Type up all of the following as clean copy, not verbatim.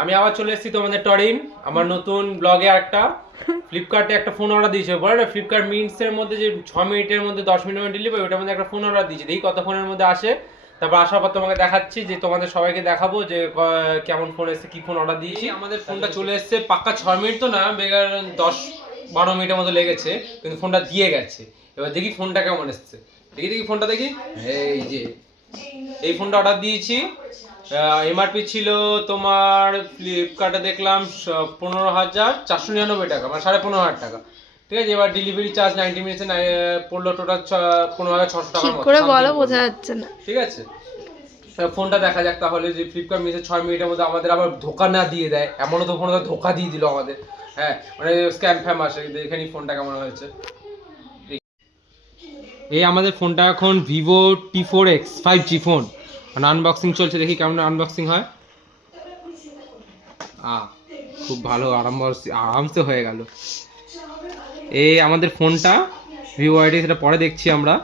আমি আবার চলে এসেছি তোমাদের টরিন আমার নতুন ব্লগে। একটা ফ্লিপকার্টে একটা ফোন অর্ডার দিয়েছে, বলে না ফ্লিপকার্ট মিনিটসের মধ্যে যে 6 মিনিটের মধ্যে 10 মিনিটের ডেলিভারি, ওটার মধ্যে একটা ফোন অর্ডার দিয়েছে। দেখি কত ফোনের মধ্যে আসে। তারপর আসার পর তোমাকে দেখাচ্ছি, যে তোমাদের সবাইকে দেখাবো যে কেমন ফোন এসেছে, কি ফোন অর্ডার দিয়েছি। আমাদের ফোনটা চলে এসেছে, পাক্কা 6 মিনিট তো না, বেকার 10-12 মিনিটের মতো লেগেছে, কিন্তু ফোনটা দিয়ে গেছে। এবার দেখি ফোনটা কেমন এসেছে। দেখি ফোনটা দেখি। এই যে এই ফোনটা অর্ডার দিয়েছি। এমআরপি ছিল তোমার ফ্লিপকার্টে দেখলাম 15,499 টাকা, মানে 15,500 টাকা। ঠিক আছে, এবার ডেলিভারি চার্জ 90 মিনিটে পড়লো টোটাল 15,600 টাকার মতো। করে বলো, বোঝা যাচ্ছে না। ঠিক আছে, ফোনটা দেখা যাক তাহলে, যে ফ্লিপকার্ট মিনিটে 6 মিনিটের মধ্যে আমাদের আবার ধোকা না দিয়ে দেয়। এমনও তো ফোনে ধোকা দিয়ে দিল আমাদের। হ্যাঁ, মানে স্ক্যাম ফ্যাম আসে। এখানে ফোনটা কেমন হয়েছে। এই আমাদের ফোনটা এখন ভিভো T4X 5G ফোন, মানে আনবক্সিং চলছে। দেখি কেমন আনবক্সিং হয়। খুব ভালো, আরামসে হয়ে গেল। এই আমাদের ফোনটা ভিভো আইডি, সেটা পরে দেখছি আমরা।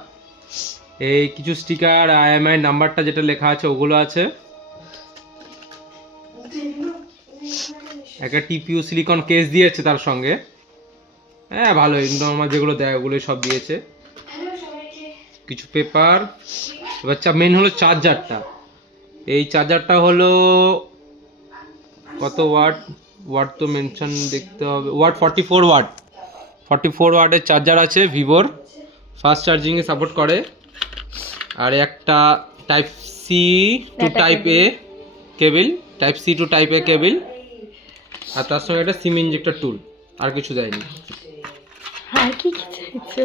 এই কিছু স্টিকার, IMEI নাম্বারটা যেটা লেখা আছে ওগুলো আছে। একটা TPU সিলিকন কেস দিয়েছে তার সঙ্গে। হ্যাঁ ভালোই, নর্মাল যেগুলো দেয় ওগুলোই সব দিয়েছে। কিছু পেপার। এবার মেন হলো চার্জারটা। এই চার্জারটা হলো কত ওয়াট, ওয়াট তো মেনশন দেখতে হবে। ওয়াট 44 ওয়াটের চার্জার আছে ভিভোর, ফাস্ট চার্জিংয়ে সাপোর্ট করে। আর একটা type C to type A cable, type C to type A cable. আর তার সঙ্গে একটা সিম ইঞ্জেক্টর টুল। আর কিছু দেয়নি। আর কি কি চাইছো?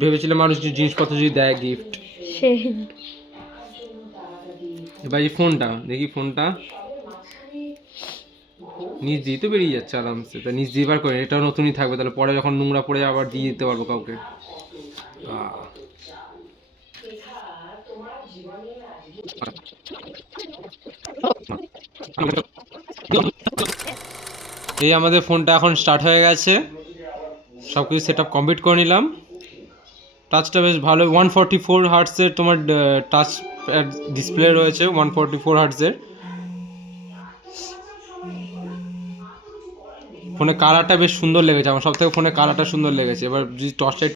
ভেবেছিলাম মানুষ জিনিসপত্র যদি দেয় গিফট। সেই এবার এই ফোনটা দেখি, ফোনটা নিচ দিয়ে তো বেরিয়ে যাচ্ছে আরামসে। তা নিচ দিয়ে বার করে, এটাও নতুনই থাকবে, তাহলে পরে যখন নোংরা পড়ে আবার দিয়ে দিতে পারবো কাউকে। এই আমাদের ফোনটা এখন স্টার্ট হয়ে গেছে, সব কিছু সেট আপ কমপ্লিট করে নিলাম। টাচটা বেশ ভালো, 144 হার্টসের তোমার টাচ ডিসপ্লে রয়েছে, 144 হার্টসের। ফোনের কালারটা বেশ সুন্দর লেগেছে আমার, সব থেকে ফোনের কালারটা সুন্দর লেগেছে। এবার যদি টর্চ লাইট